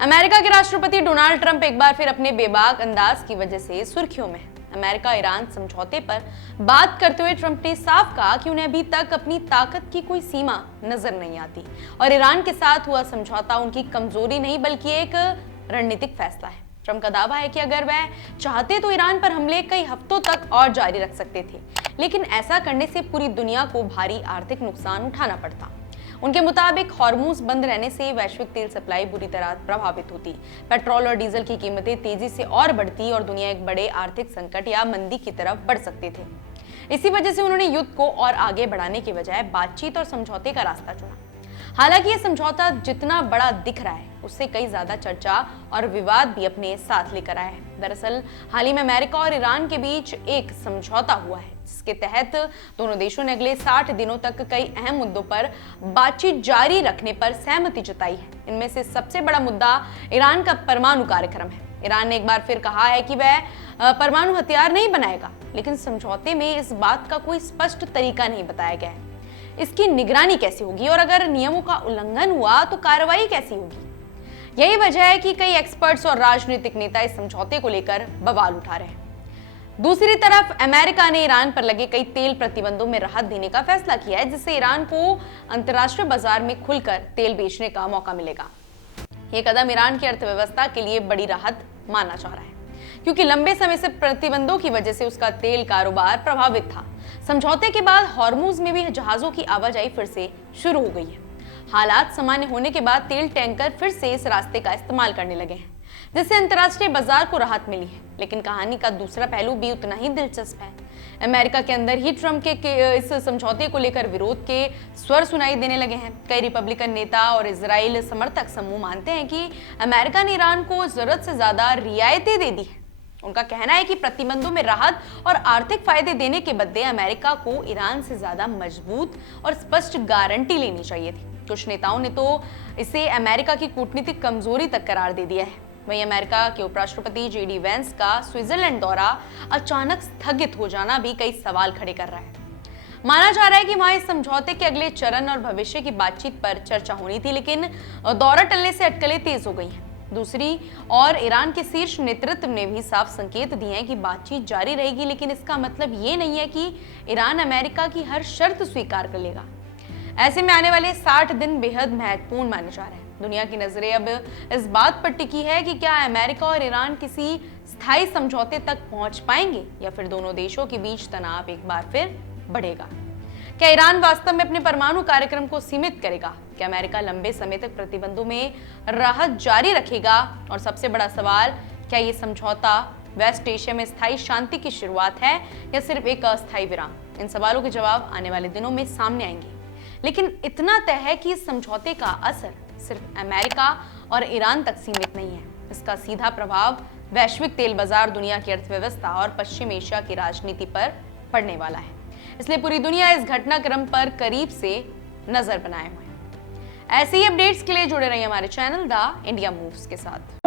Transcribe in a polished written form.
America के राष्ट्रपति Donald Trump एक बार फिर अपने बेबाक अंदाज की वजह से सुर्खियों में है। अमेरिका ईरान समझौते पर बात करते हुए ट्रंप ने साफ कहा कि उन्हें अभी तक अपनी ताकत की कोई सीमा नजर नहीं आती और ईरान के साथ हुआ समझौता उनकी कमजोरी नहीं बल्कि एक रणनीतिक फैसला है। ट्रंप का दावा है कि अगर वह चाहते तो ईरान पर हमले कई हफ्तों तक और जारी रख सकते थे, लेकिन ऐसा करने से पूरी दुनिया को भारी आर्थिक नुकसान उठाना पड़ता। उनके मुताबिक हॉर्मूज बंद रहने से वैश्विक तेल सप्लाई बुरी तरह प्रभावित होती, पेट्रोल और डीजल की कीमतें तेजी से और बढ़ती और दुनिया एक बड़े आर्थिक संकट या मंदी की तरफ बढ़ सकते थे। इसी वजह से उन्होंने युद्ध को और आगे बढ़ाने के बजाय बातचीत और समझौते का रास्ता चुना। हालांकि यह समझौता जितना बड़ा दिख रहा है उससे कई ज्यादा चर्चा और विवाद भी अपने साथ लेकर आया है। दरअसल हाल ही में अमेरिका और ईरान के बीच एक समझौता हुआ है जिसके तहत दोनों देशों ने अगले 60 दिनों तक कई अहम मुद्दों पर बातचीत जारी रखने पर सहमति जताई है। इनमें से सबसे बड़ा मुद्दा ईरान का परमाणु कार्यक्रम है। ईरान ने एक बार फिर कहा है कि वह परमाणु हथियार नहीं बनाएगा, लेकिन समझौते में इस बात का कोई स्पष्ट तरीका नहीं बताया गया है। इसकी निगरानी कैसे होगी और अगर नियमों का उल्लंघन हुआ तो कार्रवाई कैसी होगी? यही वजह है कि कई एक्सपर्ट्स और राजनीतिक नेता इस समझौते को लेकर बवाल उठा रहे हैं। दूसरी तरफ अमेरिका ने ईरान पर लगे कई तेल प्रतिबंधों में राहत देने का फैसला किया है, जिससे ईरान को अंतर्राष्ट्रीय बाजार में खुलकर तेल बेचने का मौका मिलेगा। यह कदम ईरान की अर्थव्यवस्था के लिए बड़ी राहत माना जा रहा है, क्योंकि लंबे समय से प्रतिबंधों की वजह से उसका तेल कारोबार प्रभावित था। समझौते के बाद हॉर्मूज में भी जहाजों की आवाजाही फिर से शुरू हो गई है। हालात सामान्य होने के बाद तेल टैंकर फिर से इस रास्ते का इस्तेमाल करने लगे हैं, जिससे अंतर्राष्ट्रीय बाजार को राहत मिली है। लेकिन कहानी का दूसरा पहलू भी उतना ही दिलचस्प है। अमेरिका के अंदर ही ट्रंप के इस समझौते को लेकर विरोध के स्वर सुनाई देने लगे हैं। कई रिपब्लिकन नेता और इजराइल समर्थक समूह मानते हैं कि अमेरिका ने ईरान को जरूरत से ज्यादा रियायतें दे दी है। उनका कहना है कि प्रतिबंधों में राहत और आर्थिक फायदे देने के बदले अमेरिका को ईरान से ज्यादा मजबूत और स्पष्ट गारंटी लेनी चाहिए थी। कुछ नेताओं ने तो इसे अमेरिका की कूटनीतिक कमजोरी तक करार दे दिया है। वहीं अमेरिका के उपराष्ट्रपति जेडी वेंस का स्विट्जरलैंड दौरा अचानक स्थगित हो जाना भी कई सवाल खड़े कर रहा है। माना जा रहा है कि वहां इस समझौते के अगले चरण और भविष्य की बातचीत पर चर्चा होनी थी, लेकिन दौरा टलने से अटकलें तेज हो गई हैं। दूसरी और ईरान के शीर्ष नेतृत्व ने भी साफ संकेत दिए हैं कि बातचीत जारी रहेगी, लेकिन इसका मतलब ये नहीं है कि ईरान अमेरिका की हर शर्त स्वीकार कर लेगा। ऐसे में आने वाले 60 दिन बेहद महत्वपूर्ण माने जा रहे हैं। दुनिया की नजरें अब इस बात पर टिकी है कि क्या अमेरिका और ईरान किसी स्थायी समझौते तक पहुंच पाएंगे या फिर दोनों देशों के बीच तनाव एक बार फिर बढ़ेगा। क्या ईरान वास्तव में अपने परमाणु कार्यक्रम को सीमित करेगा? क्या अमेरिका लंबे समय तक प्रतिबंधों में राहत जारी रखेगा? और सबसे बड़ा सवाल, क्या ये समझौता वेस्ट एशिया में स्थायी शांति की शुरुआत है या सिर्फ एक अस्थायी विराम? इन सवालों के जवाब आने वाले दिनों में सामने आएंगे, लेकिन इतना तय है कि इस समझौते का असर सिर्फ अमेरिका और ईरान तक सीमित नहीं है। इसका सीधा प्रभाव वैश्विक तेल बाजार, दुनिया की अर्थव्यवस्था और पश्चिम एशिया की राजनीति पर पड़ने वाला है। इसलिए पूरी दुनिया इस घटनाक्रम पर करीब से नजर बनाए हुए है। ऐसे ही अपडेट्स के लिए जुड़े रहिए हमारे चैनल द इंडिया मूव्स के साथ।